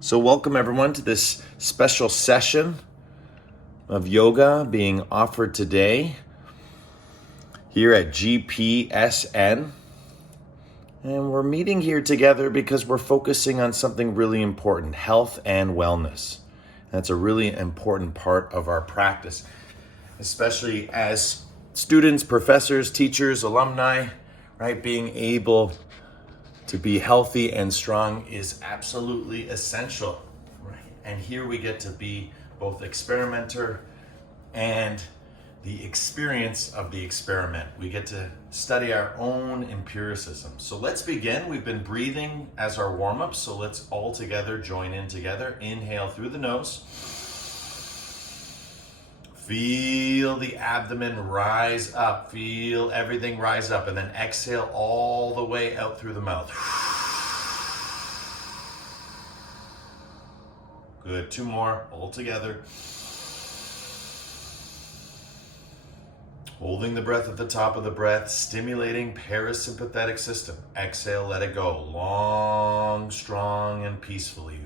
So welcome everyone to this special session of yoga being offered today here at GPSN. And we're meeting here together because we're focusing on something really important, health and wellness. That's a really important part of our practice, especially as students, professors, teachers, alumni, right? Being able to be healthy and strong is absolutely essential, right? And here we get to be both experimenter and the experience of the experiment. We get to study our own empiricism. So let's begin. We've been breathing as our warm-up, so let's all together join in together. Inhale through the nose. Feel the abdomen rise up. Feel everything rise up, and then exhale all the way out through the mouth. Good, two more, all together. Holding the breath at the top of the breath, stimulating parasympathetic system. Exhale, let it go. Long, strong, and peacefully.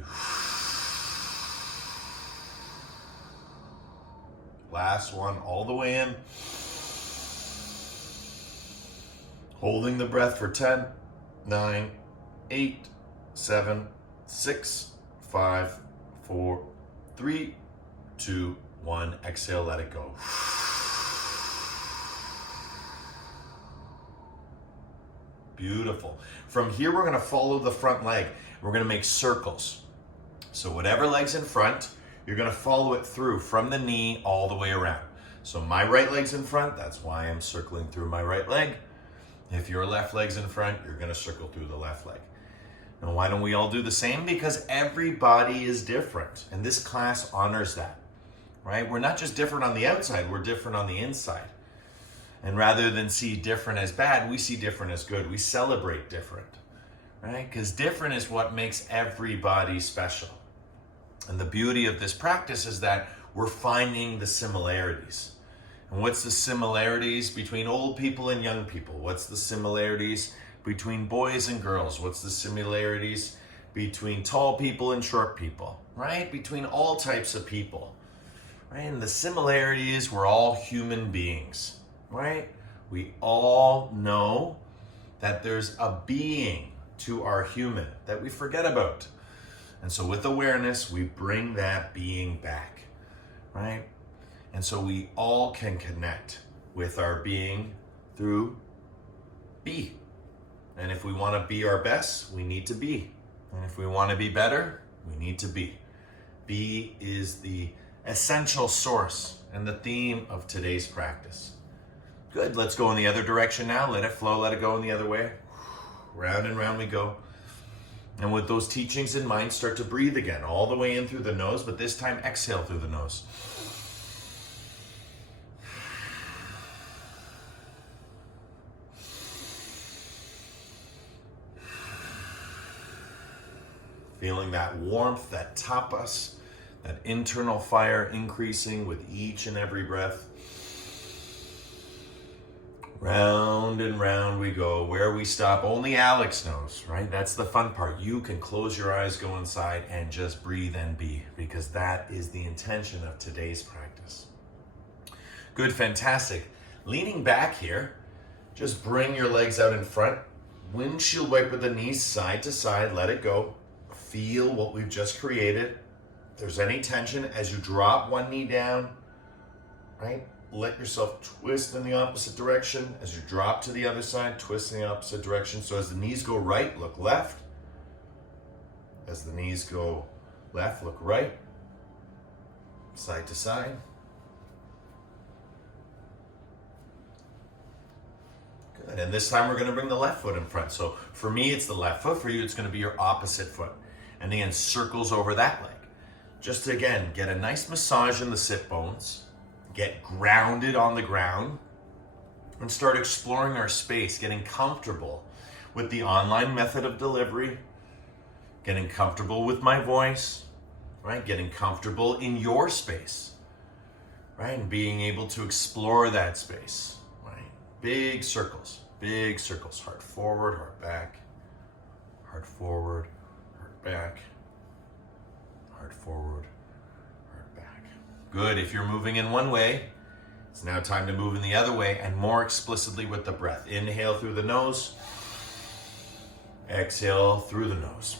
Last one, all the way in. Holding the breath for 10, 9, 8, 7, 6, 5, 4, 3, 2, 1. Exhale, let it go. Beautiful. From here, we're going to follow the front leg. We're going to make circles. So whatever leg's in front, you're going to follow it through from the knee all the way around. So my right leg's in front, that's why I'm circling through my right leg. If your left leg's in front, you're going to circle through the left leg. Now, why don't we all do the same? Because everybody is different, and this class honors that, right? We're not just different on the outside, we're different on the inside. And rather than see different as bad, we see different as good. We celebrate different, right? Because different is what makes everybody special. And the beauty of this practice is that we're finding the similarities. And what's the similarities between old people and young people? What's the similarities between boys and girls? What's the similarities between tall people and short people, right? Between all types of people, right? And the similarity is we're all human beings, right? We all know that there's a being to our human that we forget about. And so with awareness, we bring that being back, right? And so we all can connect with our being through be. And if we want to be our best, we need to be. And if we want to be better, we need to be. Be is the essential source and the theme of today's practice. Good, let's go in the other direction now. Let it flow, let it go in the other way. Round and round we go. And with those teachings in mind, start to breathe again, all the way in through the nose, but this time exhale through the nose. Feeling that warmth, that tapas, that internal fire increasing with each and every breath. Round and round we go. Where we stop, only Alex knows, right? That's the fun part. You can close your eyes, go inside, and just breathe and be, because that is the intention of today's practice. Good, fantastic. Leaning back here, just bring your legs out in front. Windshield wiper the knees side to side, let it go. Feel what we've just created. If there's any tension, as you drop one knee down, right? Let yourself twist in the opposite direction. As you drop to the other side, twist in the opposite direction. So as the knees go right, look left. As the knees go left, look right. Side to side. Good. And this time we're going to bring the left foot in front. So for me, it's the left foot. For you, it's going to be your opposite foot. And again, circles over that leg. Just to, again, get a nice massage in the sit bones. Get grounded on the ground and start exploring our space, getting comfortable with the online method of delivery, getting comfortable with my voice, right? Getting comfortable in your space, right? And being able to explore that space, right? Big circles, heart forward, heart back, heart forward, heart back. forward, heart back. Good. If you're moving in one way, it's now time to move in the other way, and more explicitly with the breath. Inhale through the nose. Exhale through the nose.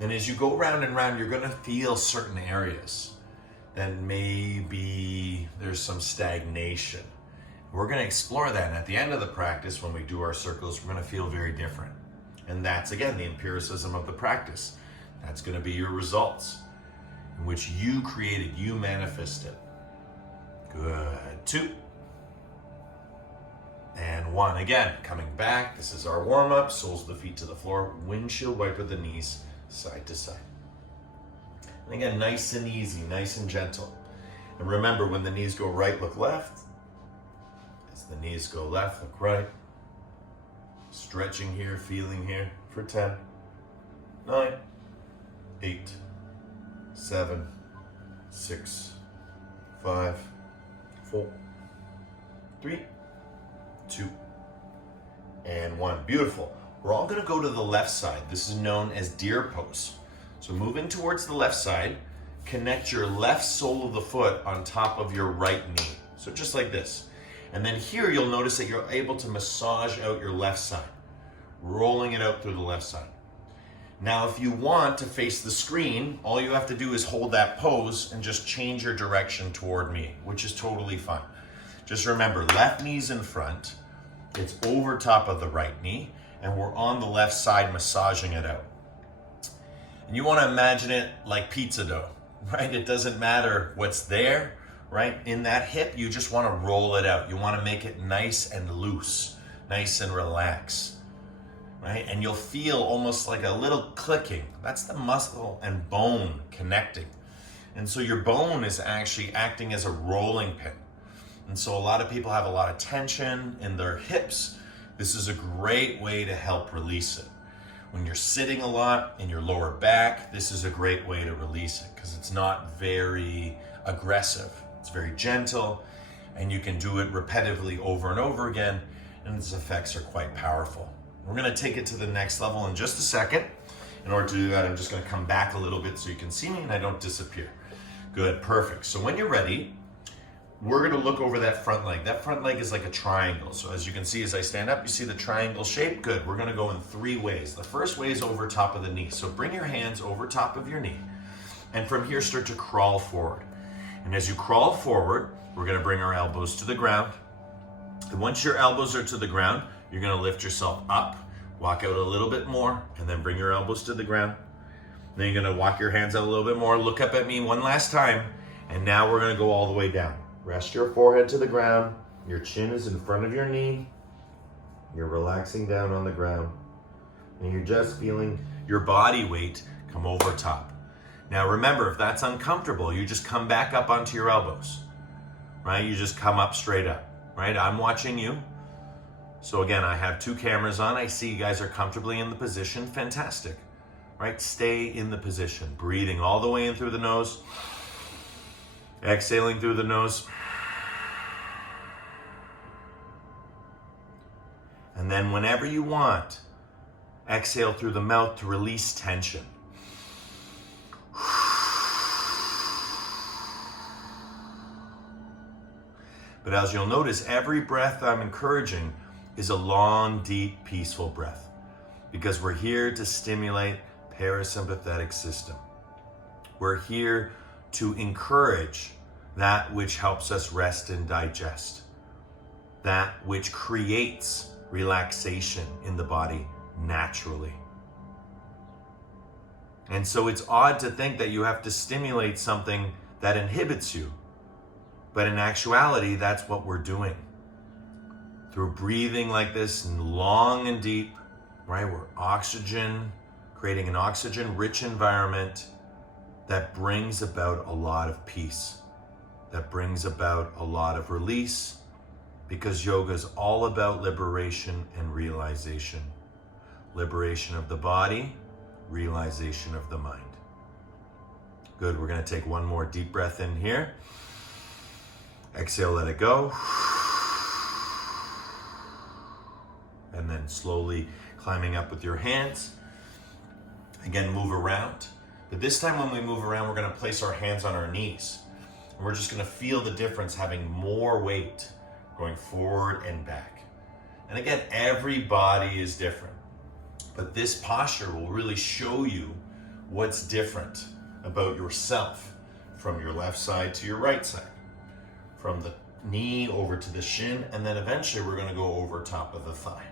And as you go round and round, you're going to feel certain areas that maybe there's some stagnation. We're going to explore that. And at the end of the practice, when we do our circles, we're going to feel very different. And that's, again, the empiricism of the practice. That's going to be your results, in which you created, you manifested. Good. 2. And 1. Again, coming back. This is our warm-up. Soles of the feet to the floor. Windshield wiper the knees side to side. And again, nice and easy, nice and gentle. And remember, when the knees go right, look left. As the knees go left, look right. Stretching here, feeling here for 10, 9, 8, 7, 6, 5, 4, 3, 2, and 1. Beautiful. We're all going to go to the left side. This is known as deer pose. So moving towards the left side, connect your left sole of the foot on top of your right knee. So just like this. And then here you'll notice that you're able to massage out your left side, rolling it out through the left side. Now, if you want to face the screen, all you have to do is hold that pose and just change your direction toward me, which is totally fine. Just remember, left knee's in front, it's over top of the right knee, and we're on the left side massaging it out. And you want to imagine it like pizza dough, right? It doesn't matter what's there, right? In that hip, you just want to roll it out. You want to make it nice and loose, nice and relaxed, right? And you'll feel almost like a little clicking. That's the muscle and bone connecting. And so your bone is actually acting as a rolling pin. And so a lot of people have a lot of tension in their hips. This is a great way to help release it. When you're sitting a lot in your lower back, this is a great way to release it because it's not very aggressive. It's very gentle, and you can do it repetitively over and over again, and its effects are quite powerful. We're going to take it to the next level in just a second. In order to do that, I'm just going to come back a little bit so you can see me and I don't disappear. Good, perfect. So when you're ready, we're going to look over that front leg. That front leg is like a triangle. So as you can see, as I stand up, you see the triangle shape? Good. We're going to go in 3 ways. The first way is over top of the knee. So bring your hands over top of your knee. And from here, start to crawl forward. And as you crawl forward, we're going to bring our elbows to the ground. And once your elbows are to the ground, you're going to lift yourself up, walk out a little bit more, and then bring your elbows to the ground. Then you're going to walk your hands out a little bit more. Look up at me one last time. And now we're going to go all the way down. Rest your forehead to the ground. Your chin is in front of your knee. You're relaxing down on the ground. And you're just feeling your body weight come over top. Now remember, if that's uncomfortable, you just come back up onto your elbows, right? You just come up straight up, right? I'm watching you. So again, I have 2 cameras on. I see you guys are comfortably in the position. Fantastic, right? Stay in the position. Breathing all the way in through the nose. Exhaling through the nose. And then whenever you want, exhale through the mouth to release tension. But as you'll notice, every breath I'm encouraging is a long, deep, peaceful breath, because we're here to stimulate parasympathetic system. We're here to encourage that which helps us rest and digest, that which creates relaxation in the body naturally. And so it's odd to think that you have to stimulate something that inhibits you. But in actuality, that's what we're doing. Through breathing like this, and long and deep, right? We're creating an oxygen-rich environment that brings about a lot of peace, that brings about a lot of release, because yoga is all about liberation and realization. Liberation of the body, realization of the mind. Good, we're going to take one more deep breath in here. Exhale, let it go. then slowly climbing up with your hands. Again, move around. But this time when we move around, we're going to place our hands on our knees. And we're just going to feel the difference having more weight going forward and back. And again, every body is different. But this posture will really show you what's different about yourself from your left side to your right side. From the knee over to the shin, and then eventually we're going to go over top of the thigh.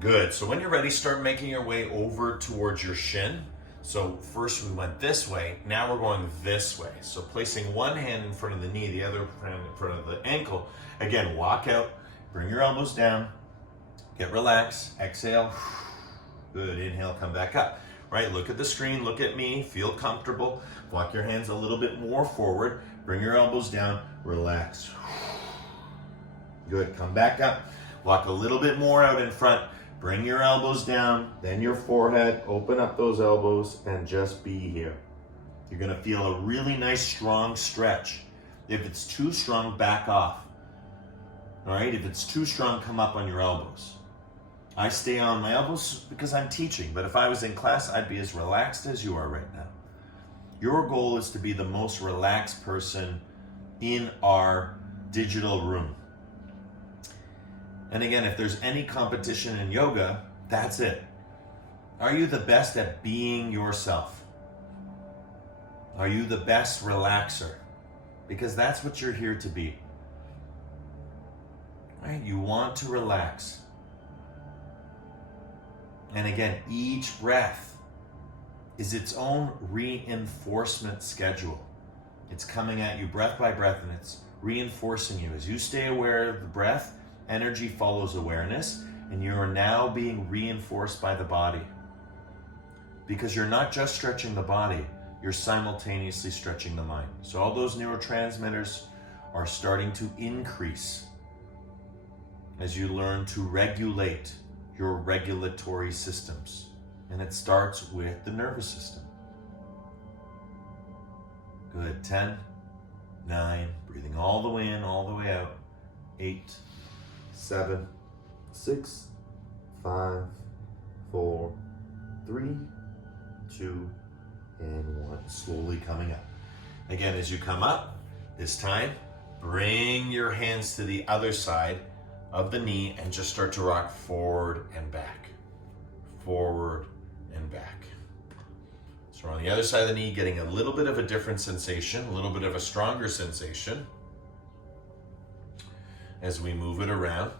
Good. So when you're ready, start making your way over towards your shin. So first we went this way, now we're going this way. So placing one hand in front of the knee, the other hand in front of the ankle. Again, walk out, bring your elbows down, get relaxed, exhale. Good, inhale, come back up. Right, look at the screen, look at me, feel comfortable. Walk your hands a little bit more forward, bring your elbows down, relax. Good, come back up. Walk a little bit more out in front. Bring your elbows down, then your forehead, open up those elbows, and just be here. You're gonna feel a really nice, strong stretch. If it's too strong, back off. All right, if it's too strong, come up on your elbows. I stay on my elbows because I'm teaching, but if I was in class, I'd be as relaxed as you are right now. Your goal is to be the most relaxed person in our digital room. And again, if there's any competition in yoga, that's it. Are you the best at being yourself? Are you the best relaxer? Because that's what you're here to be. Right? You want to relax. And again, each breath is its own reinforcement schedule. It's coming at you breath by breath, and it's reinforcing you. As you stay aware of the breath, energy follows awareness, and you are now being reinforced by the body. Because you're not just stretching the body, you're simultaneously stretching the mind. So all those neurotransmitters are starting to increase as you learn to regulate your regulatory systems. And it starts with the nervous system. Good, 10, 9, breathing all the way in, all the way out. 8, 7, 6, 5, 4, 3, 2, and 1. Slowly coming up. Again, as you come up, this time, bring your hands to the other side of the knee and just start to rock forward and back. Forward and back. So we're on the other side of the knee, getting a little bit of a different sensation, a little bit of a stronger sensation as we move it around,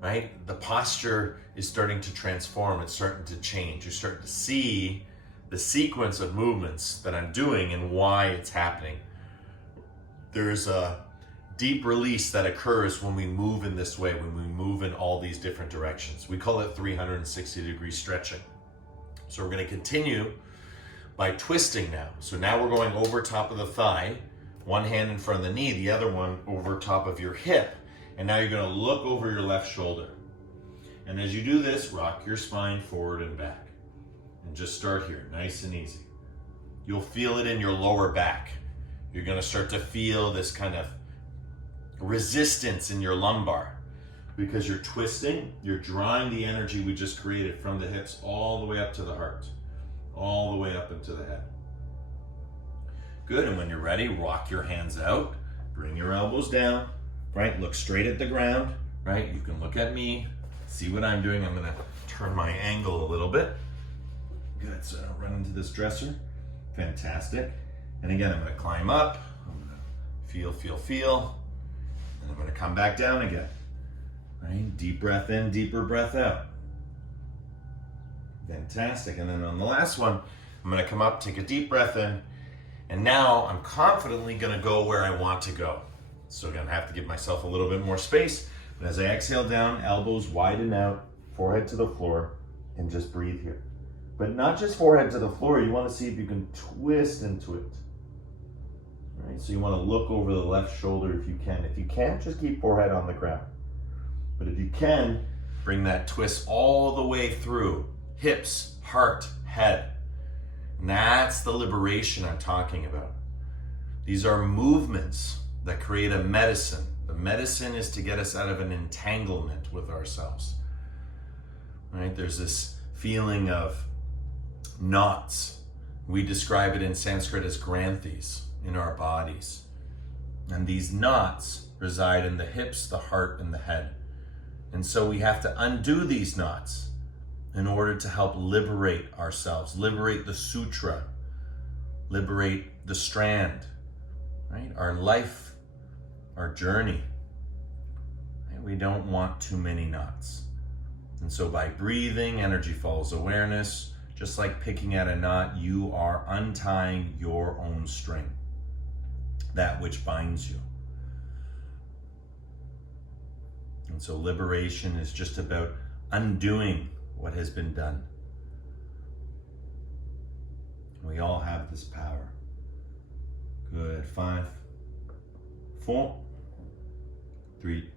right? The posture is starting to transform. It's starting to change. You're starting to see the sequence of movements that I'm doing and why it's happening. There's a deep release that occurs when we move in this way, when we move in all these different directions. We call it 360-degree stretching. So we're going to continue by twisting now. So now we're going over top of the thigh, one hand in front of the knee, the other one over top of your hip. And now you're going to look over your left shoulder. And as you do this, rock your spine forward and back. And just start here, nice and easy. You'll feel it in your lower back. You're going to start to feel this kind of resistance in your lumbar because you're twisting, you're drawing the energy we just created from the hips all the way up to the heart, all the way up into the head. Good, and when you're ready, rock your hands out, bring your elbows down, right? Look straight at the ground, right? You can look at me, see what I'm doing. I'm gonna turn my angle a little bit. Good, so I don't run into this dresser. Fantastic. And again, I'm gonna climb up, I'm gonna feel, and I'm gonna come back down again. Right? Deep breath in, deeper breath out. Fantastic. And then on the last one, I'm gonna come up, take a deep breath in, and now I'm confidently gonna go where I want to go. So I'm gonna have to give myself a little bit more space. And as I exhale down, elbows widen out, forehead to the floor, and just breathe here. But not just forehead to the floor, you wanna see if you can twist into it. Right? So you wanna look over the left shoulder if you can. If you can't, just keep forehead on the ground. But if you can, bring that twist all the way through. Hips, heart, head. And that's the liberation I'm talking about. These are movements that create a medicine. The Medicine is to get us out of an entanglement with ourselves. Right? There's this feeling of knots. We describe it in Sanskrit as granthis in our bodies. And these knots reside in the hips, the heart, and the head. And so we have to undo these knots in order to help liberate ourselves, liberate the sutra, liberate the strand, right? Our life, our journey. Right? We don't want too many knots. And so by breathing, energy follows awareness. Just like picking at a knot, you are untying your own string, that which binds you. And so liberation is just about undoing what has been done. We all have this power. Good. 5, 4, 3,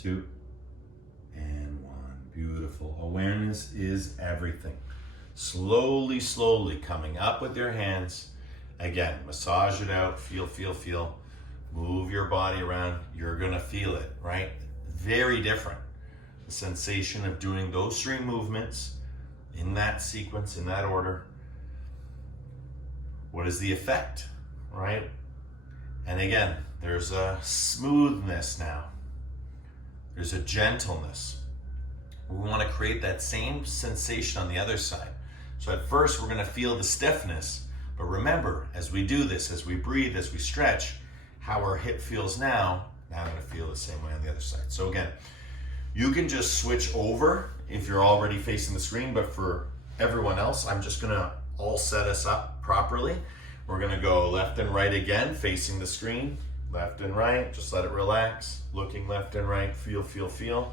2, and 1. Beautiful. Awareness is everything. Slowly, slowly coming up with your hands. Again, massage it out. Feel, feel, feel. Move your body around. You're going to feel it, right? Very different. The sensation of doing those 3 movements in that sequence, in that order. What is the effect, right? And again, there's a smoothness now. There's a gentleness. We want to create that same sensation on the other side. So at first, we're going to feel the stiffness. But remember, as we do this, as we breathe, as we stretch, how our hip feels now I'm going to feel the same way on the other side. So again, you can just switch over if you're already facing the screen, but for everyone else, I'm just going to all set us up properly. We're going to go left and right again, facing the screen, left and right, just let it relax, looking left and right, feel, feel, feel.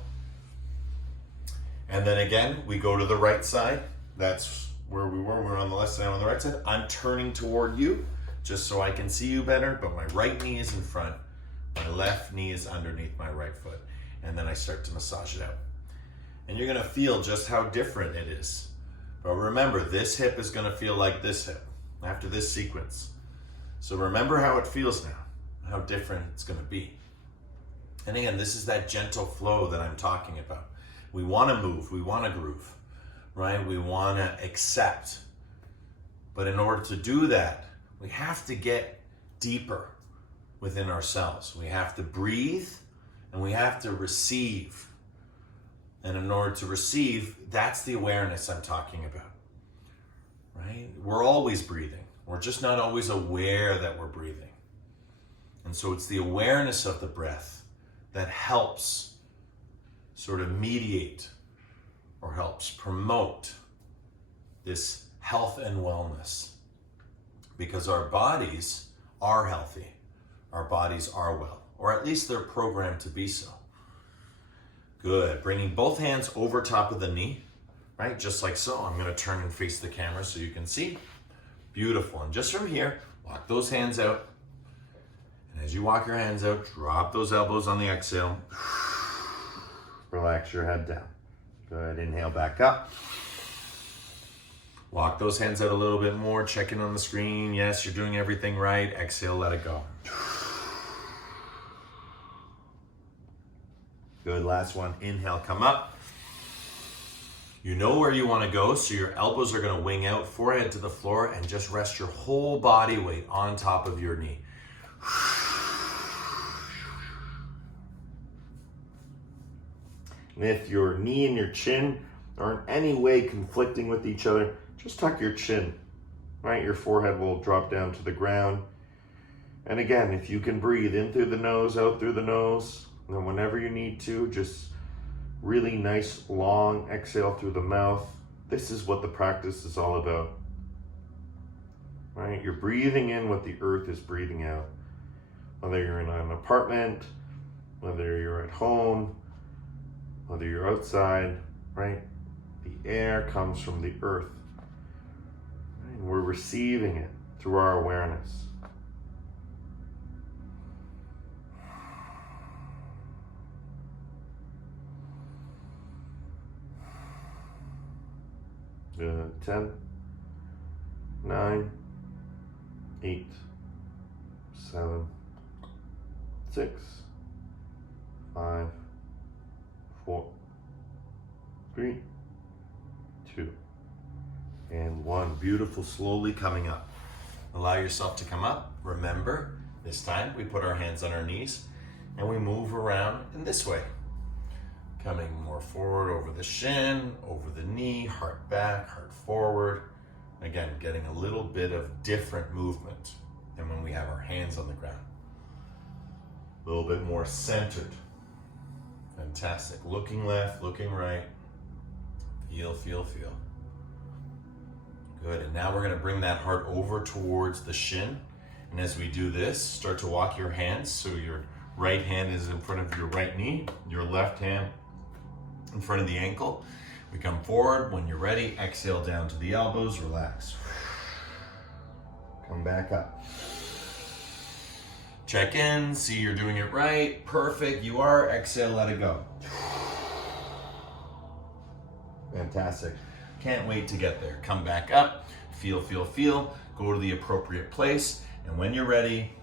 And then again, we go to the right side. That's where we were on the left side, on the right side. I'm turning toward you just so I can see you better, but my right knee is in front. My left knee is underneath my right foot. And then I start to massage it out. And you're going to feel just how different it is. But remember, this hip is going to feel like this hip after this sequence. So remember how it feels now, how different it's going to be. And again, this is that gentle flow that I'm talking about. We want to move, we want to groove, right? We want to accept. But in order to do that, we have to get deeper within ourselves. We have to breathe and we have to receive. And in order to receive, that's the awareness I'm talking about, right? We're always breathing. We're just not always aware that we're breathing. And so it's the awareness of the breath that helps sort of mediate or helps promote this health and wellness, because our bodies are healthy. Our bodies are well, or at least they're programmed to be so. Good. Bringing both hands over top of the knee, right? Just like so. I'm going to turn and face the camera so you can see. Beautiful. And just from here, walk those hands out. And as you walk your hands out, drop those elbows on the exhale. Relax your head down. Good. Inhale back up. Walk those hands out a little bit more. Check in on the screen. Yes, you're doing everything right. Exhale, let it go. Good. Last one. Inhale, come up. You know where you want to go, so your elbows are going to wing out, forehead to the floor, and just rest your whole body weight on top of your knee. And if your knee and your chin are in any way conflicting with each other, just tuck your chin, right? Your forehead will drop down to the ground. And again, if you can breathe in through the nose, out through the nose, and then whenever you need to, just really nice long exhale through the mouth. This is what the practice is all about, right? You're breathing in what the earth is breathing out. Whether you're in an apartment, whether you're at home, whether you're outside, right? The air comes from the earth. And we're receiving it through our awareness. Good. 10, 9, 8, 7, 6, 5, 4, 3, 2, and 1. Beautiful. Slowly coming up. Allow yourself to come up. Remember, this time we put our hands on our knees and we move around in this way. Coming more forward over the shin, over the knee, heart back, heart forward. Again, getting a little bit of different movement than when we have our hands on the ground. A little bit more centered. Fantastic. Looking left, looking right. Feel, feel, feel. Good. And now we're going to bring that heart over towards the shin. And as we do this, start to walk your hands. So your right hand is in front of your right knee, your left hand in front of the ankle. We come forward. When you're ready, exhale down to the elbows, relax. Come back up. Check in, see you're doing it right. Perfect, you are. Exhale, let it go. Fantastic. Can't wait to get there. Come back up, feel, feel, feel. Go to the appropriate place. And when you're ready,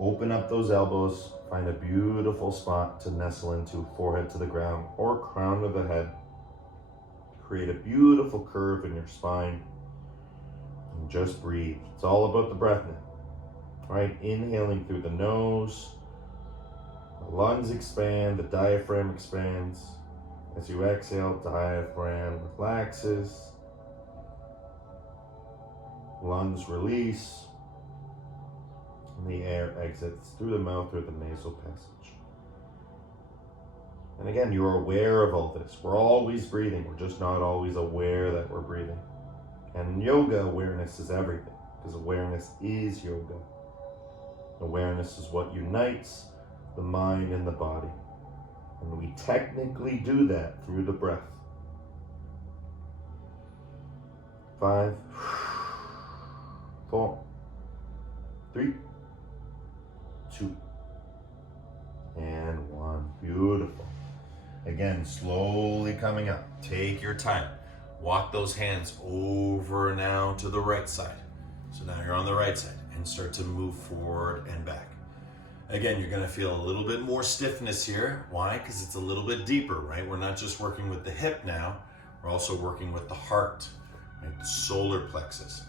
open up those elbows. Find a beautiful spot to nestle into, forehead to the ground or crown of the head. Create a beautiful curve in your spine. And just breathe. It's all about the breath now. Right? Inhaling through the nose. The lungs expand, the diaphragm expands. As you exhale, diaphragm relaxes. Lungs release. And the air exits through the mouth or the nasal passage. And again, you're aware of all this. We're always breathing. We're just not always aware that we're breathing. And in yoga, awareness is everything, because awareness is yoga. Awareness is what unites the mind and the body. And we technically do that through the breath. 5, 4, 3, 2, and 1. Beautiful. Again, slowly coming up. Take your time. Walk those hands over now to the right side. So now you're on the right side and start to move forward and back. Again, you're going to feel a little bit more stiffness here. Why? Because it's a little bit deeper, right? We're not just working with the hip now. We're also working with the heart, right? The solar plexus.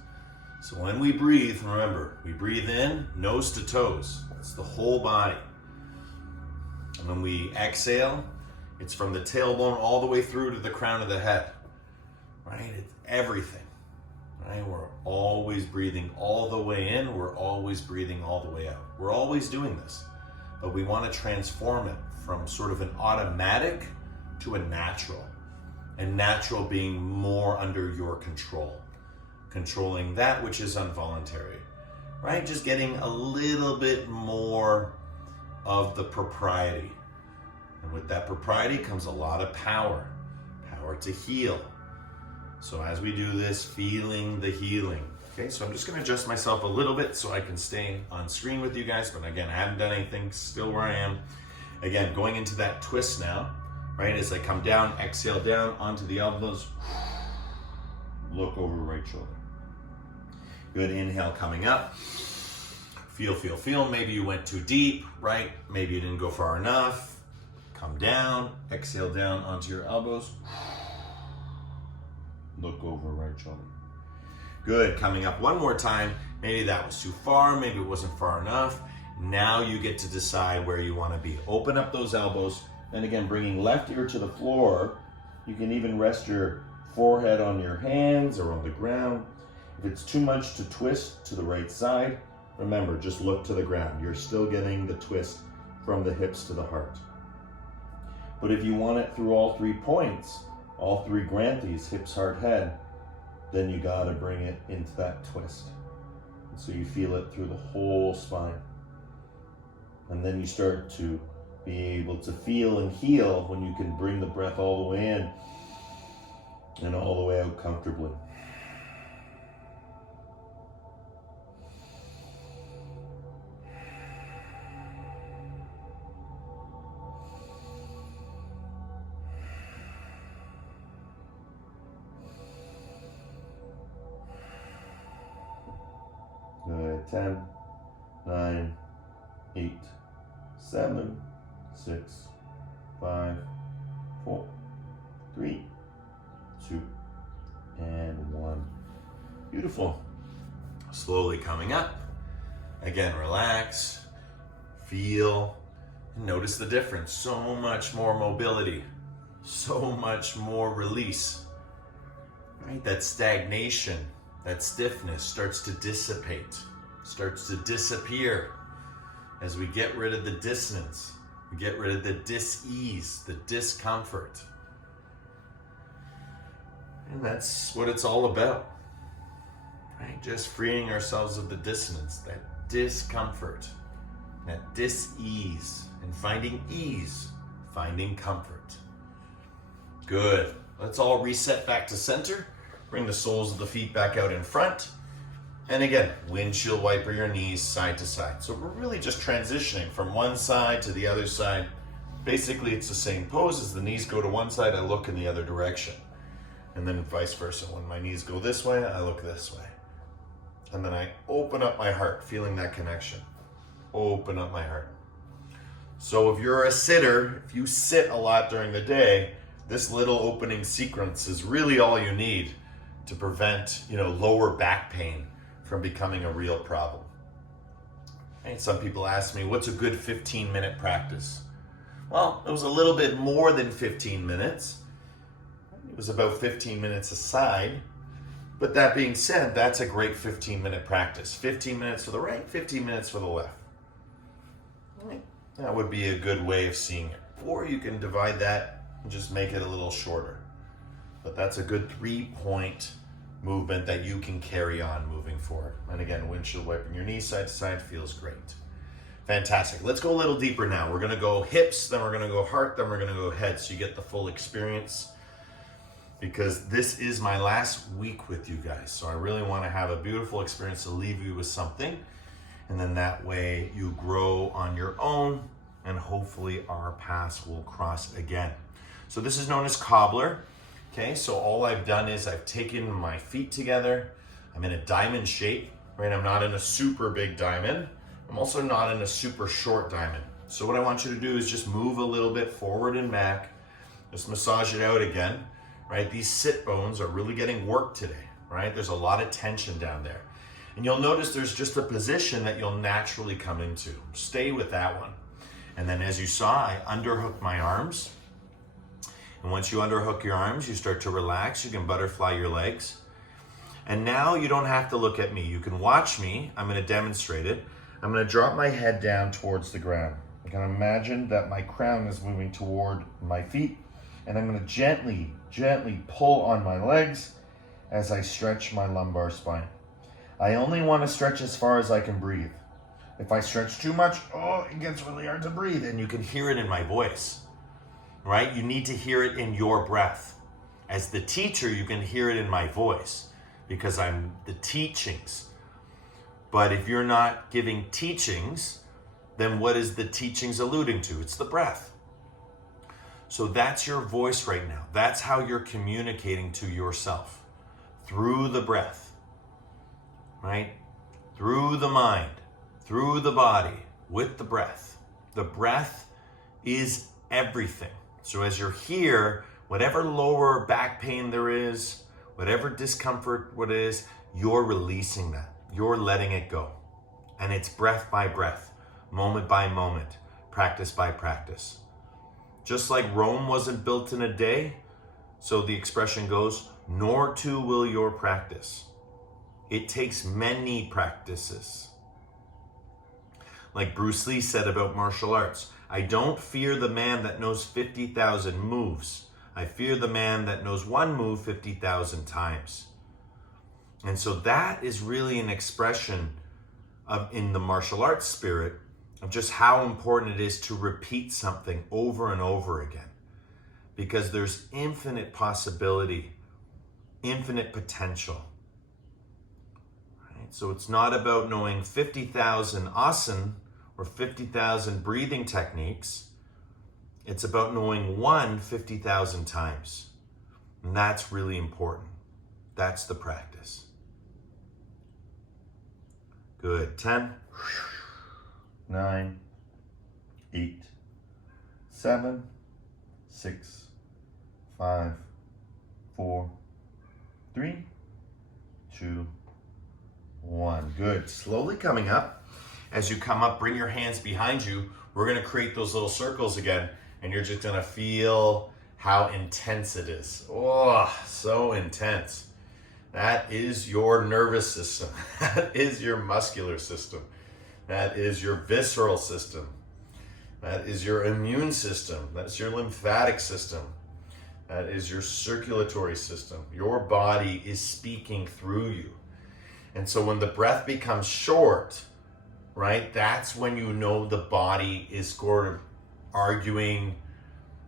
So when we breathe, remember, we breathe in, nose to toes. It's the whole body. And when we exhale, it's from the tailbone all the way through to the crown of the head, right? It's everything, right? We're always breathing all the way in. We're always breathing all the way out. We're always doing this, but we want to transform it from sort of an automatic to a natural, and natural being more under your control, controlling that which is involuntary, right? Just getting a little bit more of the propriety. And with that propriety comes a lot of power to heal. So as we do this, feeling the healing. Okay, so I'm just gonna adjust myself a little bit so I can stay on screen with you guys, but again, I haven't done anything, still where I am. Again, going into that twist now, right? As I come down, exhale down onto the elbows, look over right shoulder. Good, inhale coming up. Feel, feel, feel. Maybe you went too deep, right? Maybe you didn't go far enough. Come down, exhale down onto your elbows. Look over right shoulder. Good, coming up one more time. Maybe that was too far, maybe it wasn't far enough. Now you get to decide where you want to be. Open up those elbows, and again, bringing left ear to the floor. You can even rest your forehead on your hands or on the ground. If it's too much to twist to the right side, remember, just look to the ground. You're still getting the twist from the hips to the heart. But if you want it through all 3 points, all 3 granthis, hips, heart, head, then you gotta bring it into that twist. And so you feel it through the whole spine. And then you start to be able to feel and heal when you can bring the breath all the way in and all the way out comfortably. Good. 10, 9, 8, 7, 6, 5, 4, 3, 2, and 1. Beautiful. Slowly coming up. Again, relax, feel, and notice the difference. So much more mobility, so much more release. Right? That stagnation, that stiffness starts to dissipate, starts to disappear as we get rid of the dissonance, we get rid of the dis-ease, the discomfort. And that's what it's all about, right? Just freeing ourselves of the dissonance, that discomfort, that dis-ease, and finding ease, finding comfort. Good. Let's all reset back to center. Bring the soles of the feet back out in front. And again, windshield wiper your knees side to side. So we're really just transitioning from one side to the other side. Basically, it's the same pose. As the knees go to one side, I look in the other direction. And then vice versa. When my knees go this way, I look this way. And then I open up my heart, feeling that connection. Open up my heart. So if you're a sitter, if you sit a lot during the day, this little opening sequence is really all you need to prevent, lower back pain from becoming a real problem. And some people ask me, what's a good 15-minute practice? Well, it was a little bit more than 15 minutes. It was about 15 minutes aside. But that being said, that's a great 15-minute practice. 15 minutes for the right, 15 minutes for the left. That would be a good way of seeing it. Or you can divide that and just make it a little shorter. But that's a good 3-point movement that you can carry on moving forward. And again, windshield wiping your knees side to side feels great. Fantastic. Let's go a little deeper now. We're going to go hips, then we're going to go heart, then we're going to go head, so you get the full experience. Because this is my last week with you guys. So I really want to have a beautiful experience to leave you with something. And then that way you grow on your own, and hopefully our paths will cross again. So this is known as cobbler. Okay, so all I've done is I've taken my feet together. I'm in a diamond shape, right? I'm not in a super big diamond. I'm also not in a super short diamond. So what I want you to do is just move a little bit forward and back. Just massage it out again, right? These sit bones are really getting worked today, right? There's a lot of tension down there. And you'll notice there's just a position that you'll naturally come into. Stay with that one. And then as you saw, I underhook my arms. And once you underhook your arms, you start to relax. You can butterfly your legs. And now you don't have to look at me. You can watch me. I'm going to demonstrate it. I'm going to drop my head down towards the ground. You can imagine that my crown is moving toward my feet. And I'm going to gently, gently pull on my legs as I stretch my lumbar spine. I only want to stretch as far as I can breathe. If I stretch too much, it gets really hard to breathe. And you can hear it in my voice. Right? You need to hear it in your breath. As the teacher, you can hear it in my voice because I'm the teachings. But if you're not giving teachings, then what is the teachings alluding to? It's the breath. So that's your voice right now. That's how you're communicating to yourself. Through the breath. Right? Through the mind. Through the body. With the breath. The breath is everything. So as you're here, whatever lower back pain there is, whatever discomfort what it is, you're releasing that. You're letting it go. And it's breath by breath, moment by moment, practice by practice. Just like Rome wasn't built in a day, so the expression goes, nor too will your practice. It takes many practices. Like Bruce Lee said about martial arts, I don't fear the man that knows 50,000 moves. I fear the man that knows one move 50,000 times. And so that is really an expression of, in the martial arts spirit, of just how important it is to repeat something over and over again. Because there's infinite possibility, infinite potential. Right? So it's not about knowing 50,000 asana or 50,000 breathing techniques. It's about knowing one 50,000 times. And that's really important. That's the practice. Good. 10, 9, 8, 7, 6, 5, 4, 3, 2, 1. Good. Slowly coming up. As you come up, bring your hands behind you. We're going to create those little circles again, and you're just going to feel how intense it is. Oh, so intense. That is your nervous system. That is your muscular system. That is your visceral system. That is your immune system. That's your lymphatic system. That is your circulatory system. Your body is speaking through you. And so when the breath becomes short, right, that's when you know the body is sort of arguing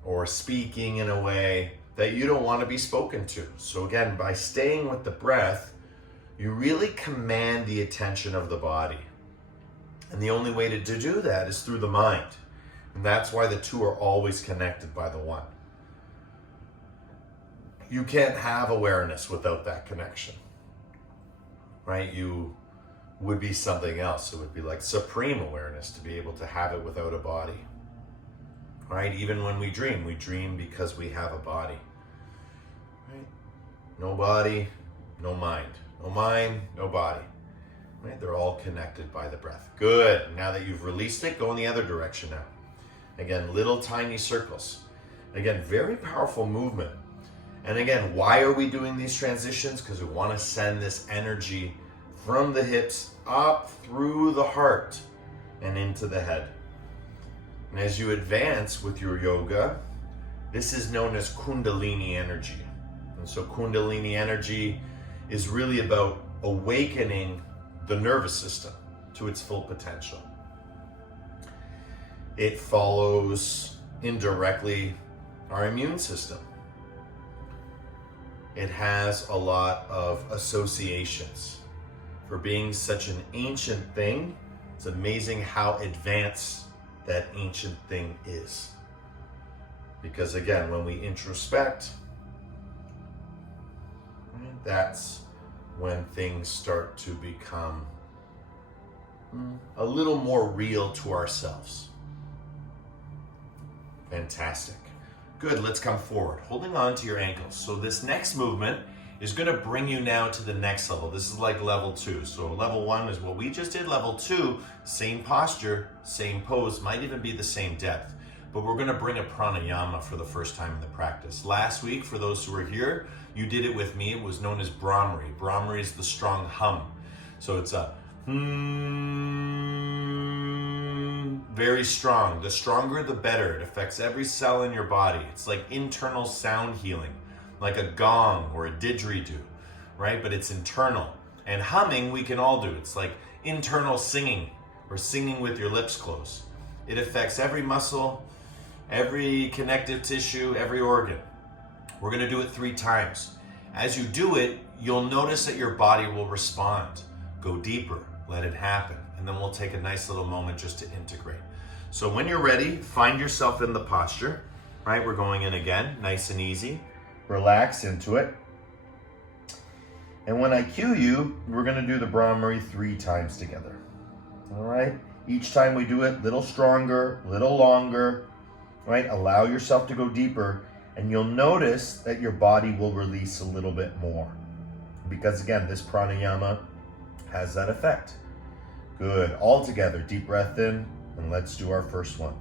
or speaking in a way that you don't want to be spoken to. So again, by staying with the breath, you really command the attention of the body. And the only way to do that is through the mind. And that's why the two are always connected by the one. You can't have awareness without that connection, right? You would be something else. It would be like supreme awareness to be able to have it without a body, right? Even when we dream because we have a body, right? No body, no mind. No mind, no body, right? They're all connected by the breath. Good. Now that you've released it, go in the other direction now. Again, little tiny circles. Again, very powerful movement. And again, why are we doing these transitions? Because we want to send this energy from the hips up through the heart and into the head. And as you advance with your yoga, this is known as Kundalini Energy. And so Kundalini Energy is really about awakening the nervous system to its full potential. It follows indirectly our immune system. It has a lot of associations. For being such an ancient thing, it's amazing how advanced that ancient thing is. Because again, when we introspect, that's when things start to become a little more real to ourselves. Fantastic. Good, let's come forward, holding on to your ankles. So this next movement is gonna bring you now to the next level. This is like level 2. So level 1 is what we just did. Level 2, same posture, same pose, might even be the same depth. But we're gonna bring a pranayama for the first time in the practice. Last week, for those who were here, you did it with me. It was known as Brahmari. Brahmari is the strong hum. So it's a very strong. The stronger, the better. It affects every cell in your body. It's like internal sound healing, like a gong or a didgeridoo, right? But it's internal. And humming, we can all do. It's like internal singing or singing with your lips closed. It affects every muscle, every connective tissue, every organ. We're gonna do it 3 times. As you do it, you'll notice that your body will respond. Go deeper, let it happen. And then we'll take a nice little moment just to integrate. So when you're ready, find yourself in the posture, right? We're going in again, nice and easy. Relax into it. And when I cue you, we're gonna do the Brahmari 3 times together. All right? Each time we do it, little stronger, little longer, right? Allow yourself to go deeper, and you'll notice that your body will release a little bit more. Because again, this pranayama has that effect. Good, all together, deep breath in, and let's do our first one.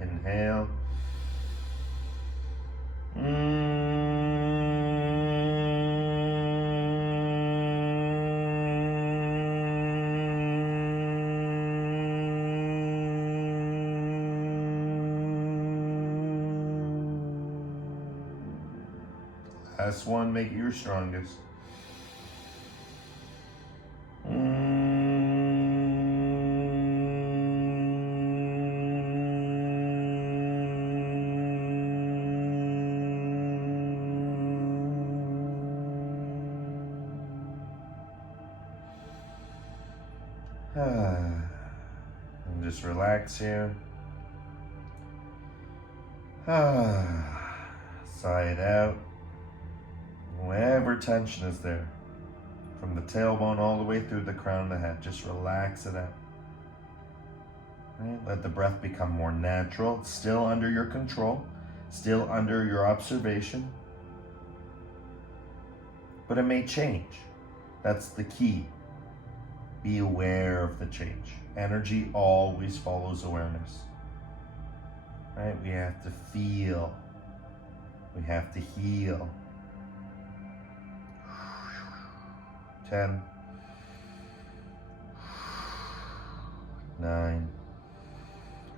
Inhale. Last one, make it your strongest. And just relax here. Sigh it out. Whatever tension is there, from the tailbone all the way through the crown of the head, just relax it out. Right? Let the breath become more natural. It's still under your control, still under your observation, but it may change. That's the key. Be aware of the change. Energy always follows awareness. Right? We have to feel. We have to heal. 10, 9.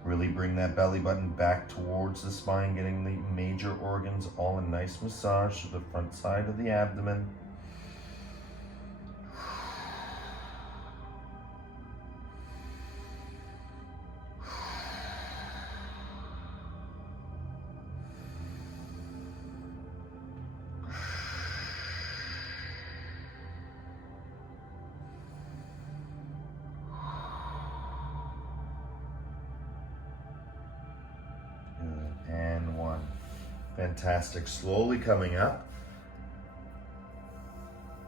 Really bring that belly button back towards the spine, getting the major organs all a nice massage to the front side of the abdomen. And 1. Fantastic. Slowly coming up.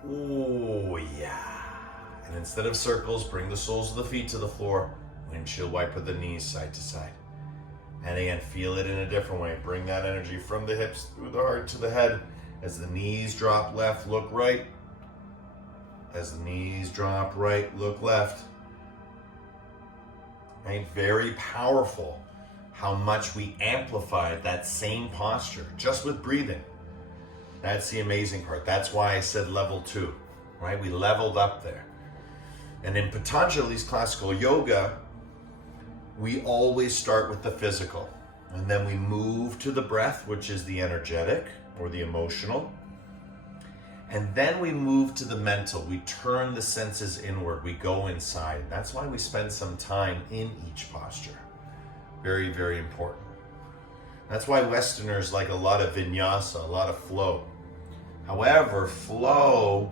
Oh, yeah. And instead of circles, bring the soles of the feet to the floor. Windshield wiper the knees side to side. And again, feel it in a different way. Bring that energy from the hips through the heart to the head. As the knees drop left, look right. As the knees drop right, look left. Right? Very powerful. How much we amplified that same posture just with breathing. That's the amazing part. That's why I said level 2, right? We leveled up there. And in Patanjali's classical yoga, we always start with the physical. And then we move to the breath, which is the energetic or the emotional. And then we move to the mental. We turn the senses inward. We go inside. That's why we spend some time in each posture. Very, very important. That's why Westerners like a lot of vinyasa, a lot of flow. However, flow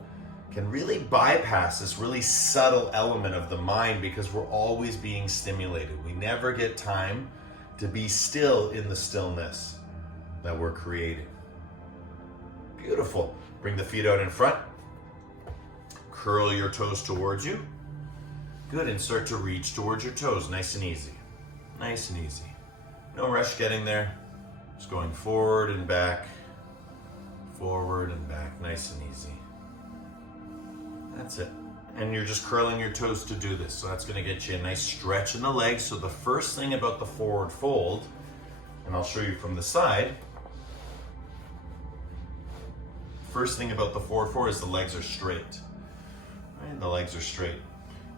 can really bypass this really subtle element of the mind because we're always being stimulated. We never get time to be still in the stillness that we're creating. Beautiful. Bring the feet out in front. Curl your toes towards you. Good, and start to reach towards your toes, nice and easy. Nice and easy. No rush getting there. Just going forward and back, nice and easy. That's it. And you're just curling your toes to do this. So that's gonna get you a nice stretch in the legs. So the first thing about the forward fold, and I'll show you from the side. First thing about the forward fold is the legs are straight. Right? The legs are straight.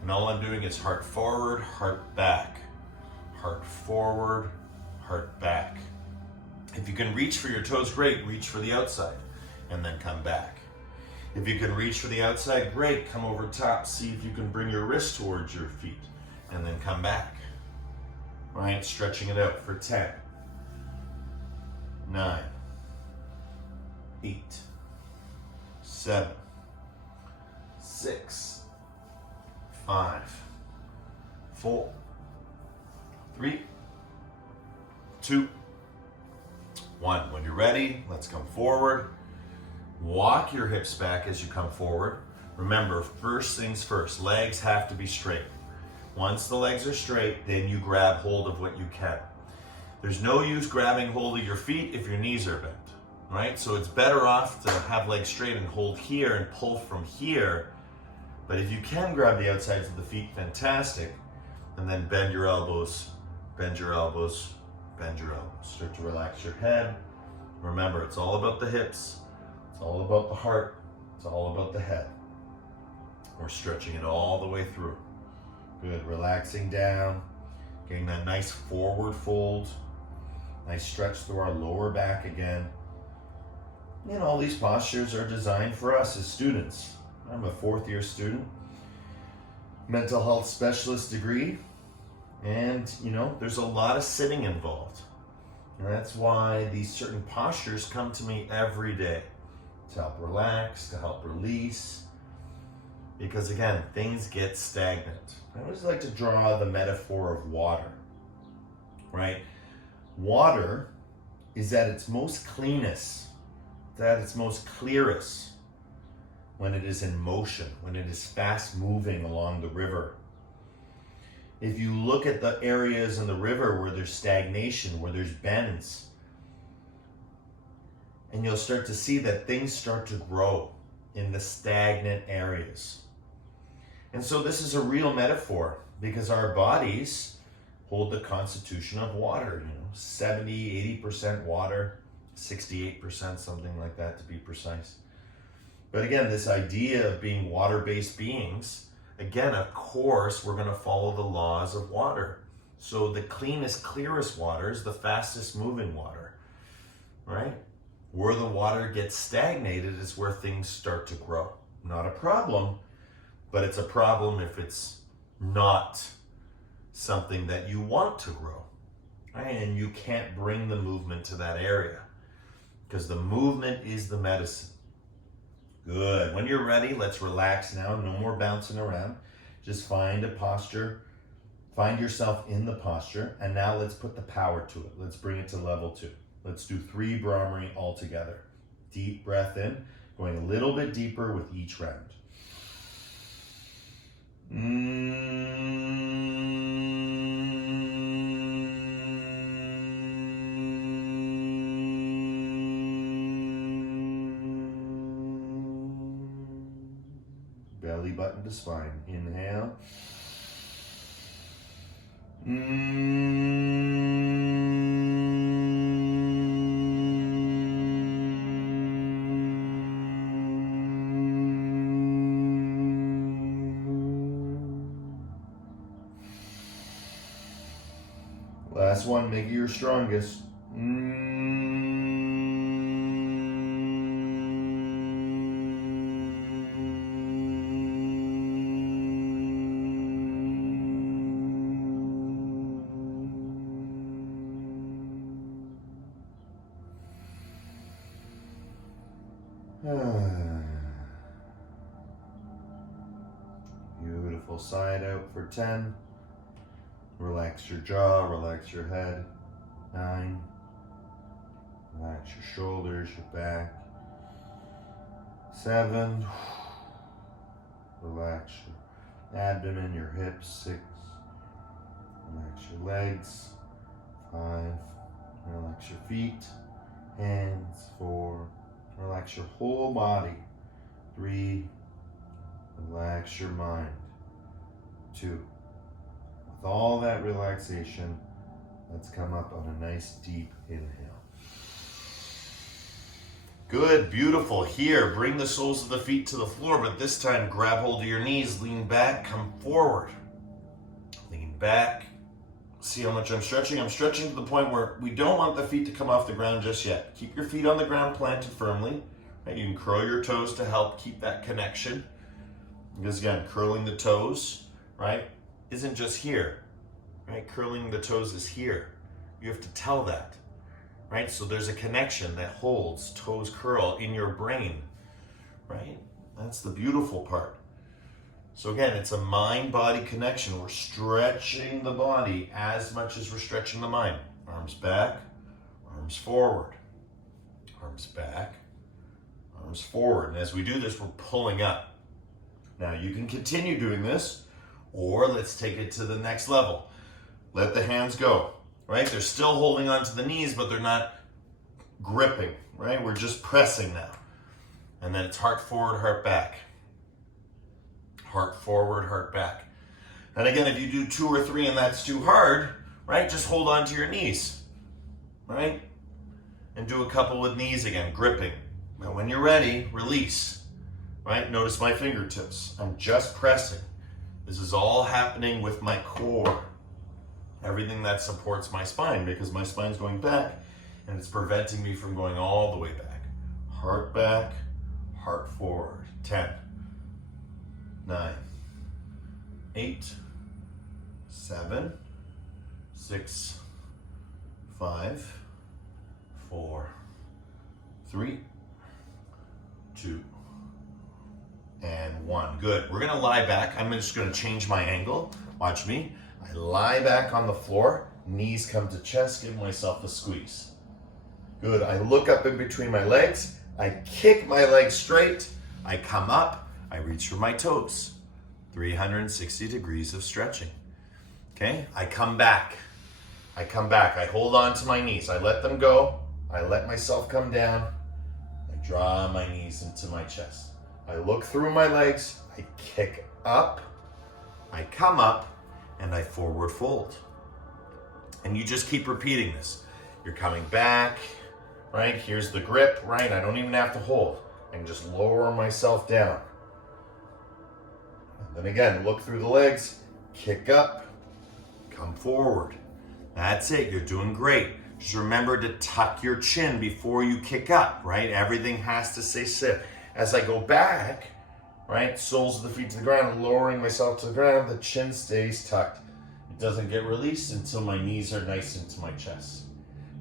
And all I'm doing is heart forward, heart back. Heart forward, heart back. If you can reach for your toes, great. Reach for the outside and then come back. If you can reach for the outside, great. Come over top. See if you can bring your wrist towards your feet and then come back. Right? Stretching it out for 10, 9, 8, 7, 6, 5, 4, 3, 2, 1. When you're ready, let's come forward. Walk your hips back as you come forward. Remember, first things first, legs have to be straight. Once the legs are straight, then you grab hold of what you can. There's no use grabbing hold of your feet if your knees are bent, right? So it's better off to have legs straight and hold here and pull from here. But if you can grab the outsides of the feet, fantastic. And then bend your elbows, bend your elbows, bend your elbows. Start to relax your head. Remember, it's all about the hips. It's all about the heart. It's all about the head. We're stretching it all the way through. Good, relaxing down, getting that nice forward fold. Nice stretch through our lower back again. And all these postures are designed for us as students. I'm a 4th year student, mental health specialist degree, and there's a lot of sitting involved. And that's why these certain postures come to me every day to help relax, to help release. Because again, things get stagnant. I always like to draw the metaphor of water, right? Water is at its most cleanest, it's at its most clearest when it is in motion, when it is fast moving along the river. If you look at the areas in the river where there's stagnation, where there's bends, and you'll start to see that things start to grow in the stagnant areas. And so this is a real metaphor because our bodies hold the constitution of water, 70, 80% water, 68%, something like that to be precise. But again, this idea of being water-based beings, again, of course, we're going to follow the laws of water. So the cleanest, clearest water is the fastest moving water, right? Where the water gets stagnated is where things start to grow. Not a problem, but it's a problem if it's not something that you want to grow, right? And you can't bring the movement to that area because the movement is the medicine. Good. When you're ready, let's relax now. No more bouncing around. Just find a posture. Find yourself in the posture. And now let's put the power to it. Let's bring it to level 2. Let's do 3 Brahmari all together. Deep breath in, going a little bit deeper with each round. Belly button to spine. Inhale. Last one, make it your strongest. Beautiful. Side out for 10. Relax your jaw, relax your head. 9. Relax your shoulders, your back. 7. Relax your abdomen, your hips. 6. Relax your legs. 5. Relax your feet, hands. 4. Relax your whole body. 3. Relax your mind. 2. With all that relaxation, let's come up on a nice deep inhale. Good, beautiful. Here, bring the soles of the feet to the floor, but this time grab hold of your knees, lean back, come forward. Lean back. See how much I'm stretching? I'm stretching to the point where we don't want the feet to come off the ground just yet. Keep your feet on the ground planted firmly. Right? You can curl your toes to help keep that connection. Because again, curling the toes, right, isn't just here, right? Curling the toes is here. You have to tell that, right? So there's a connection that holds toes curl in your brain, right? That's the beautiful part. So again, it's a mind-body connection. We're stretching the body as much as we're stretching the mind. Arms back, arms forward, arms back, arms forward. And as we do this, we're pulling up. Now you can continue doing this, or let's take it to the next level. Let the hands go, right? They're still holding onto the knees, but they're not gripping, right? We're just pressing now. And then it's heart forward, heart back. Heart forward, heart back. And again, if you do 2 or 3 and that's too hard, right? Just hold on to your knees, right? And do a couple with knees again, gripping. Now when you're ready, release, right? Notice my fingertips. I'm just pressing. This is all happening with my core. Everything that supports my spine, because my spine's going back and it's preventing me from going all the way back. Heart back, heart forward. 10, 9, 8, 7, 6, 5, 4, 3, 2, and 1. Good. We're gonna lie back. I'm just gonna change my angle. Watch me. I lie back on the floor, knees come to chest, give myself a squeeze. Good. I look up in between my legs. I kick my legs straight. I come up. I reach for my toes. 360 degrees of stretching. Okay. I come back. I come back. I hold on to my knees. I let them go. I let myself come down. I draw my knees into my chest. I look through my legs. I kick up. I come up and I forward fold. And you just keep repeating this. You're coming back, right? Here's the grip, right? I don't even have to hold. I can just lower myself down. And then again, look through the legs, kick up, come forward. That's it, you're doing great. Just remember to tuck your chin before you kick up, right? Everything has to stay stiff. As I go back, right, soles of the feet to the ground, lowering myself to the ground, the chin stays tucked. It doesn't get released until my knees are nice into my chest.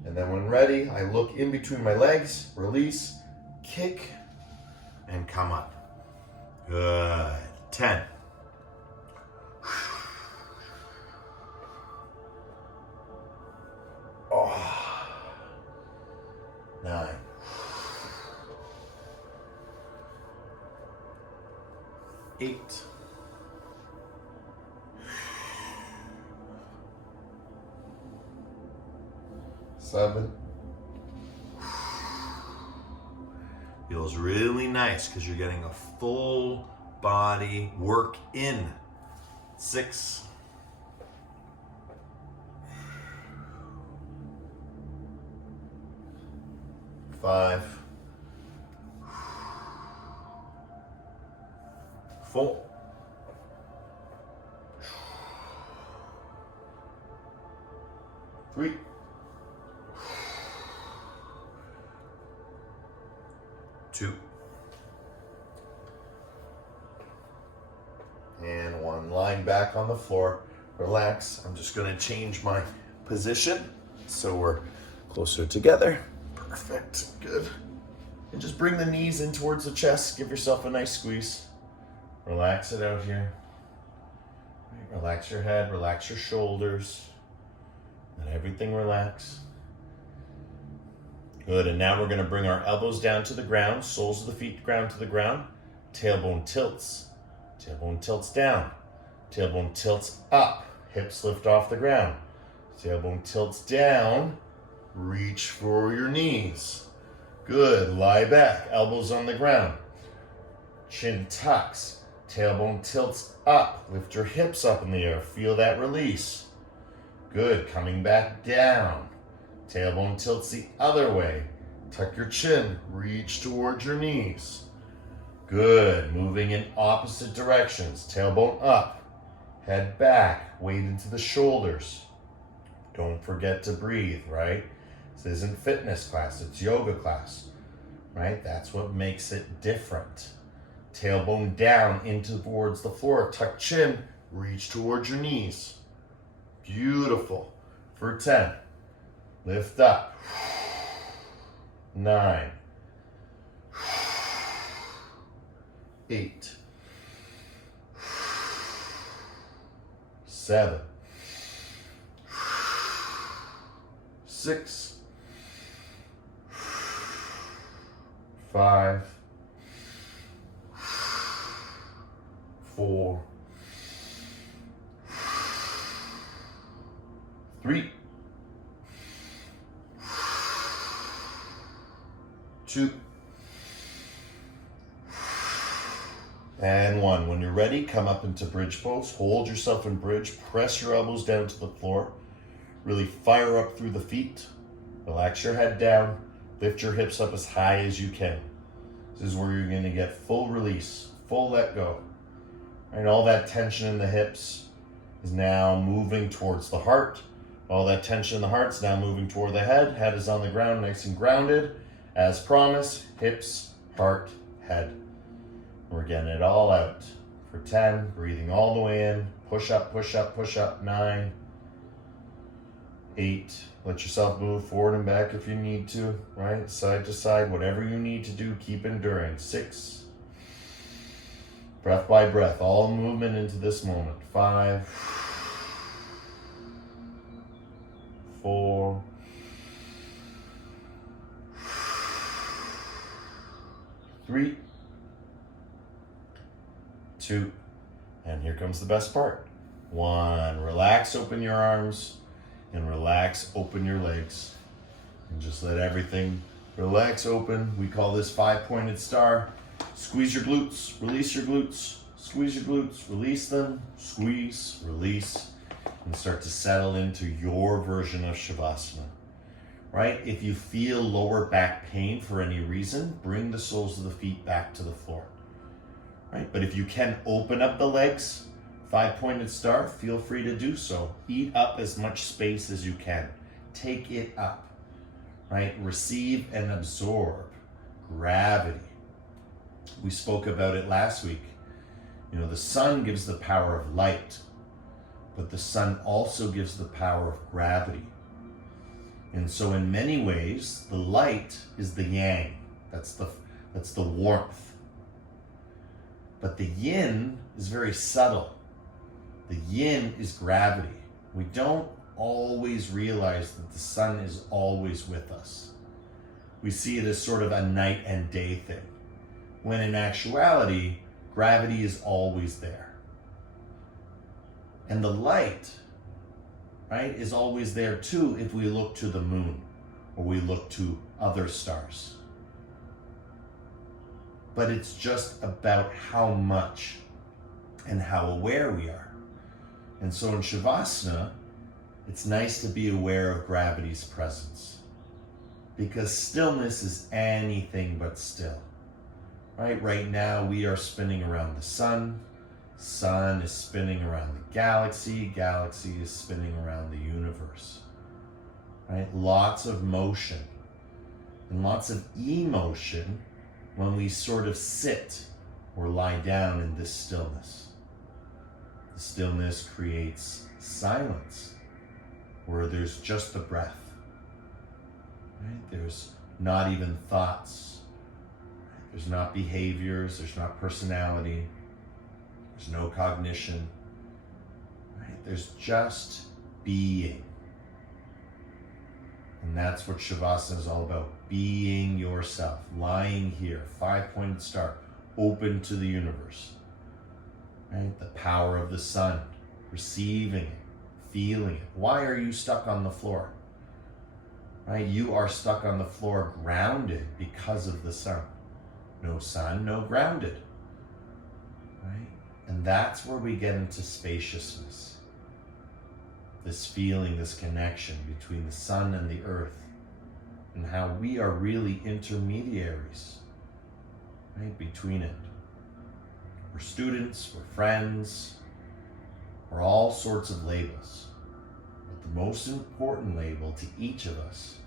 And then when ready, I look in between my legs, release, kick, and come up. Good. 10. Oh. 9. 8. 7. Feels really nice because you're getting a full body work in. 6. 5. 4. 3. 2. And 1. Lying back on the floor. Relax. I'm just going to change my position so we're closer together. Perfect. Good. And just bring the knees in towards the chest. Give yourself a nice squeeze. Relax it out here. Relax your head. Relax your shoulders. Let everything relax. Good, and now we're going to bring our elbows down to the ground, soles of the feet ground to the ground, tailbone tilts down, tailbone tilts up, hips lift off the ground, tailbone tilts down, reach for your knees. Good, lie back, elbows on the ground, chin tucks, tailbone tilts up, lift your hips up in the air, feel that release. Good, coming back down. Tailbone tilts the other way. Tuck your chin, reach towards your knees. Good, moving in opposite directions. Tailbone up, head back, weight into the shoulders. Don't forget to breathe, right? This isn't fitness class, it's yoga class, right? That's what makes it different. Tailbone down into towards the floor. Tuck chin, reach towards your knees. Beautiful. For 10. Lift up. 9. 8. 7. 6. 5. 4. 3. 2. And 1. When you're ready, come up into bridge pose. Hold yourself in bridge. Press your elbows down to the floor. Really fire up through the feet. Relax your head down. Lift your hips up as high as you can. This is where you're going to get full release, full let go. And all that tension in the hips is now moving towards the heart. All that tension in the heart's now moving toward the head. Head is on the ground, nice and grounded. As promised, hips, heart, head. We're getting it all out. For 10, breathing all the way in. Push up, push up, push up. 9, 8. Let yourself move forward and back if you need to, right? Side to side, whatever you need to do, keep enduring. 6, Breath by breath, all movement into this moment. 5, 4, 3, 2, and here comes the best part. 1, relax, open your arms, and relax, open your legs. And just let everything relax, open. We call this 5-pointed star. Squeeze your glutes, release your glutes, squeeze your glutes, release them, squeeze, release, and start to settle into your version of Shavasana, right? If you feel lower back pain for any reason, bring the soles of the feet back to the floor, right? But if you can open up the legs, 5-pointed star, feel free to do so. Eat up as much space as you can. Take it up, right? Receive and absorb gravity. We spoke about it last week. You know, the sun gives the power of light, but the sun also gives the power of gravity. And so in many ways, the light is the yang. That's the warmth. But the yin is very subtle. The yin is gravity. We don't always realize that the sun is always with us. We see it as sort of a night and day thing, when in actuality, gravity is always there. And the light, right, is always there too if we look to the moon or we look to other stars. But it's just about how much and how aware we are. And so in Shavasana, it's nice to be aware of gravity's presence, because stillness is anything but still. Right now we are spinning around the sun. Sun is spinning around the galaxy. Galaxy is spinning around the universe. Right? Lots of motion and lots of emotion when we sort of sit or lie down in this stillness. The stillness creates silence where there's just the breath. Right? There's not even thoughts. There's not behaviors, there's not personality, there's no cognition, right? There's just being. And that's what Shavasana is all about, being yourself, lying here, 5-pointed star, open to the universe, right? The power of the sun, receiving it, feeling it. Why are you stuck on the floor? Right? You are stuck on the floor grounded because of the sun. No sun, no grounded, right? And that's where we get into spaciousness. This feeling, this connection between the sun and the earth, and how we are really intermediaries, right, between it. We're students, we're friends, we're all sorts of labels. But the most important label to each of us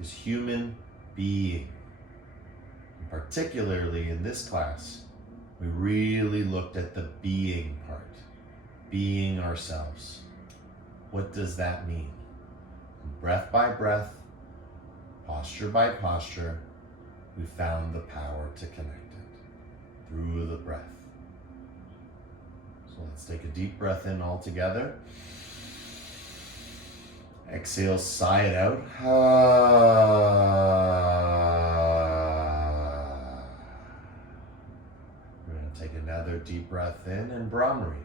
is human being. Particularly in this class, we really looked at the being part, being ourselves. What does that mean? Breath by breath, posture by posture, we found the power to connect it through the breath. So let's take a deep breath in all together. Exhale, sigh it out. Take another deep breath in and Brahmari.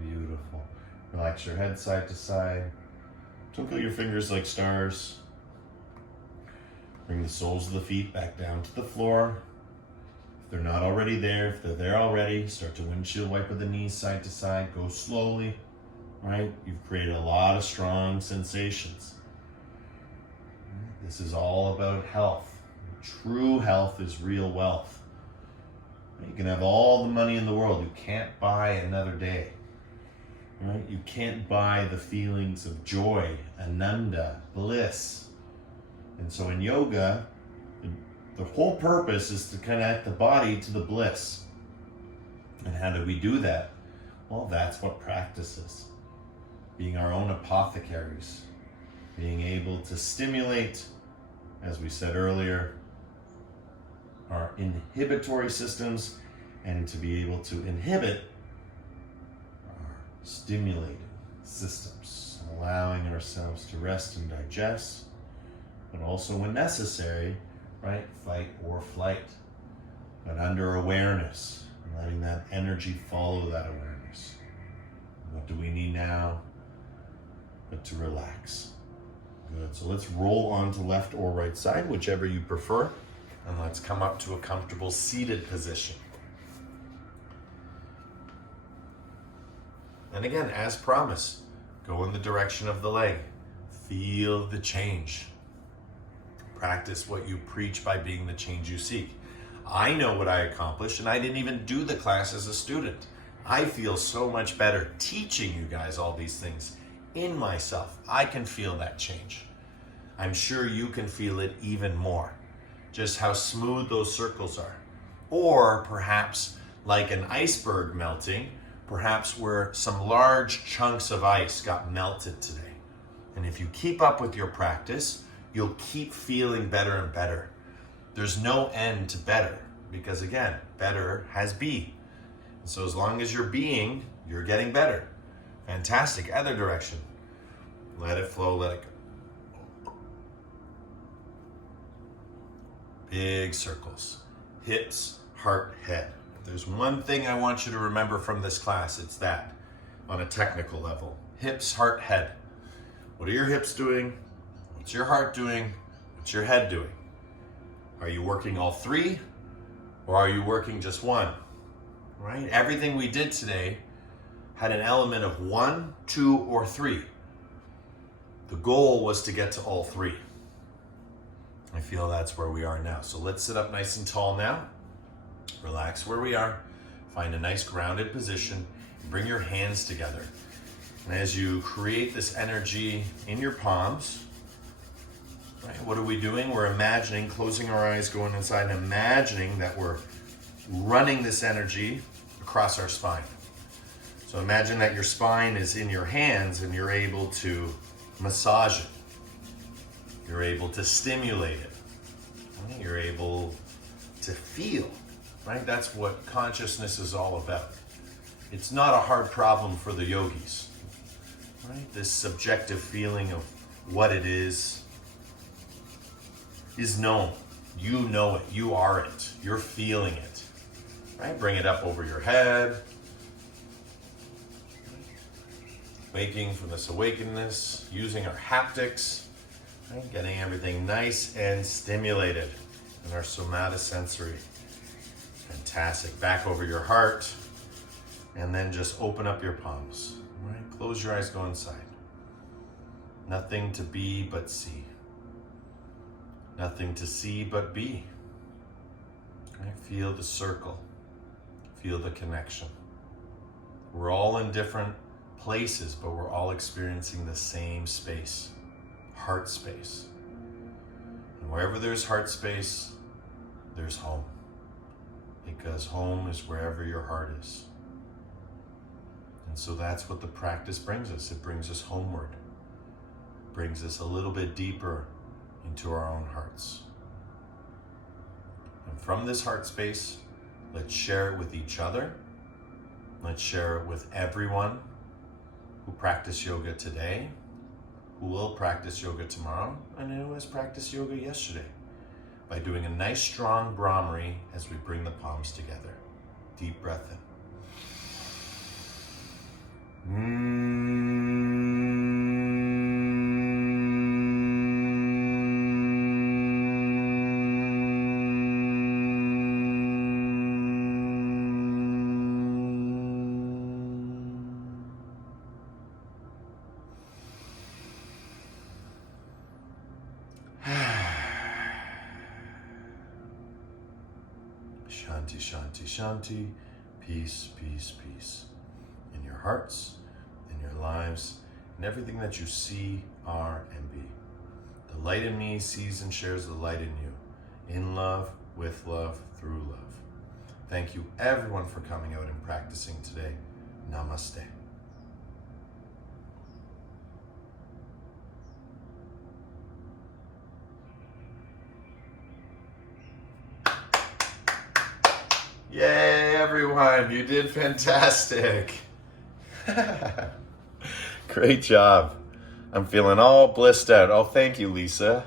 Beautiful. Relax your head side to side. Twinkle your fingers like stars. Bring the soles of the feet back down to the floor. If they're not already there, if they're there already, start to windshield wiper the knees side to side. Go slowly, right? You've created a lot of strong sensations. This is all about health. True health is real wealth. You can have all the money in the world. You can't buy another day. Right? You can't buy the feelings of joy, ananda, bliss. And so in yoga, the whole purpose is to connect the body to the bliss. And how do we do that? Well, that's what practice is. Being our own apothecaries. Being able to stimulate, as we said earlier, our inhibitory systems, and to be able to inhibit our stimulating systems, allowing ourselves to rest and digest, but also when necessary, right, fight or flight, but under awareness, and letting that energy follow that awareness. What do we need now? But to relax. Good, so let's roll on to left or right side, whichever you prefer, and let's come up to a comfortable seated position. And again, as promised, go in the direction of the leg. Feel the change. Practice what you preach by being the change you seek. I know what I accomplished, and I didn't even do the class as a student. I feel so much better teaching you guys all these things in myself. I can feel that change. I'm sure you can feel it even more. Just how smooth those circles are. Or perhaps like an iceberg melting, perhaps where some large chunks of ice got melted today. And if you keep up with your practice, you'll keep feeling better and better. There's no end to better, because again, better has be. And so as long as you're being, you're getting better. Fantastic. Other direction. Let it flow, let it go. Big circles. Hips, heart, head. If there's one thing I want you to remember from this class, it's that on a technical level. Hips, heart, head. What are your hips doing? What's your heart doing? What's your head doing? Are you working all three, or are you working just one? Right? Everything we did today had an element of 1, 2, or 3. The goal was to get to all 3. I feel that's where we are now. So let's sit up nice and tall now. Relax where we are. Find a nice grounded position. Bring your hands together. And as you create this energy in your palms, right, what are we doing? We're imagining, closing our eyes, going inside, and imagining that we're running this energy across our spine. So imagine that your spine is in your hands and you're able to massage it. You're able to stimulate it. Right? You're able to feel, right? That's what consciousness is all about. It's not a hard problem for the yogis, right? This subjective feeling of what it is known. You know it, you are it, you're feeling it, right? Bring it up over your head. Waking from this awakenedness, using our haptics, right? Getting everything nice and stimulated in our somatosensory. Fantastic. Back over your heart, and then just open up your palms. Right? Close your eyes, go inside. Nothing to be but see. Nothing to see but be. Right? Feel the circle. Feel the connection. We're all in different places, but we're all experiencing the same space, heart space. And wherever there's heart space, there's home. Because home is wherever your heart is. And so that's what the practice brings us. It brings us homeward. It brings us a little bit deeper into our own hearts. And from this heart space, let's share it with each other. Let's share it with everyone who practiced yoga today, who will practice yoga tomorrow, and who has practiced yoga yesterday, by doing a nice strong Brahmari as we bring the palms together. Deep breath in. Shanti, Shanti, Shanti. Peace, peace, peace. In your hearts, in your lives, in everything that you see, are, and be. The light in me sees and shares the light in you. In love, with love, through love. Thank you everyone for coming out and practicing today. Namaste. Yay, everyone, you did fantastic. Great job. I'm feeling all blissed out. Oh, thank you, Lisa.